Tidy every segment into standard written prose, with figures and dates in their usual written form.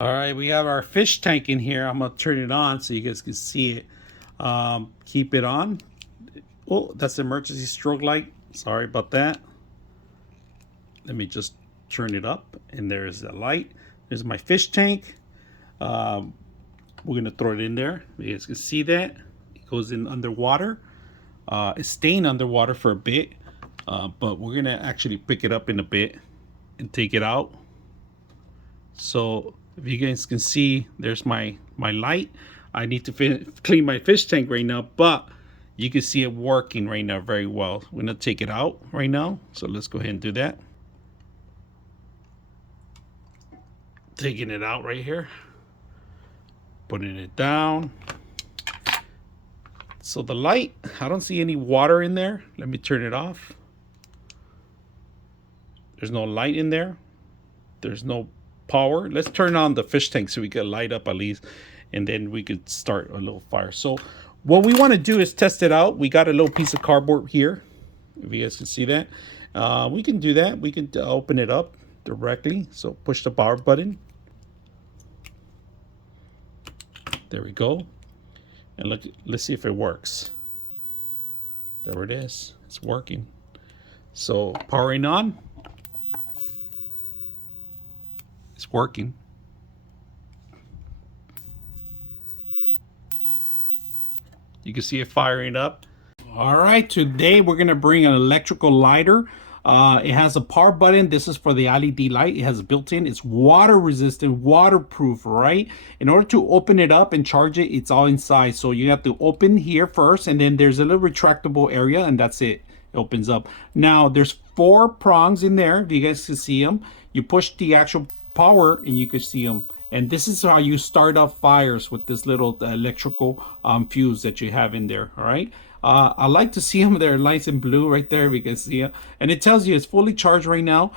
All right, we have our fish tank in here. I'm gonna turn it on so you guys can see it. Keep it on. Oh, that's the emergency strobe light. Sorry about that. Let me just turn it up, and there's the light. There's my fish tank. We're gonna throw it in there. You guys can see that it goes in underwater. It's staying underwater for a bit, but we're gonna actually pick it up in a bit and take it out. So if you guys can see, there's my light. I need to clean my fish tank right now, but you can see it working right now very well. We're gonna take it out right now, so let's go ahead and do that. Taking it out right here, putting it down. So the light, I don't see any water in there. Let me turn it off. There's no light in there. There's no power. Let's turn on the fish tank so we can light up at least, and then we could start a little fire. So what we want to do is test it out. We got a little piece of cardboard here, if you guys can see that. We can do that. We can open it up directly. So push the power button. There we go. And look, let's see if it works. There it is. It's working. So powering on. It's working. You can see it firing up. All right, today we're gonna bring an electrical lighter. It has a power button. This is for the LED light. It has built-in. It's water resistant, waterproof, right? In order to open it up and charge it, it's all inside. So you have to open here first, and then there's a little retractable area, and that's it. It opens up. Now there's 4 prongs in there. You guys can see them. You push the actual power, and you can see them. And this is how you start up fires with this little electrical fuse that you have in there. All right. I like to see them. They're nice and blue right there. We can see it, and it tells you it's fully charged right now.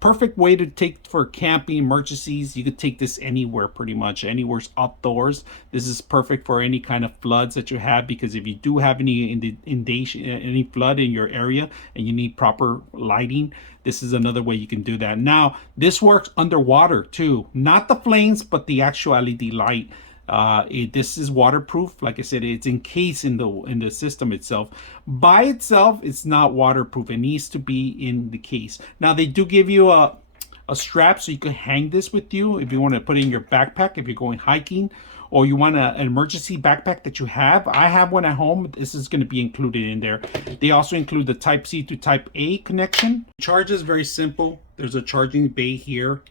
Perfect way to take for camping emergencies. You could take this anywhere, pretty much anywhere outdoors. This is perfect for any kind of floods that you have, because if you do have any inundation, any flood in your area, and you need proper lighting, this is another way you can do that. Now this works underwater too, not the flames, but the actual LED light. This is waterproof. Like I said, it's encased in the system itself. By itself, it's not waterproof. It needs to be in the case. Now they do give you a strap so you can hang this with you if you want to put it in your backpack if you're going hiking, or you want an emergency backpack that you have. I have one at home. This is going to be included in there. They also include the Type C to Type A connection. Charge is very simple. There's a charging bay here.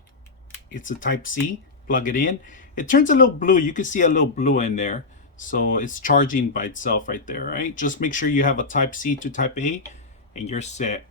It's a Type C. Plug it in. It turns a little blue. You can see a little blue in there. So it's charging by itself right there, right? Just make sure you have a Type C to Type A, and you're set.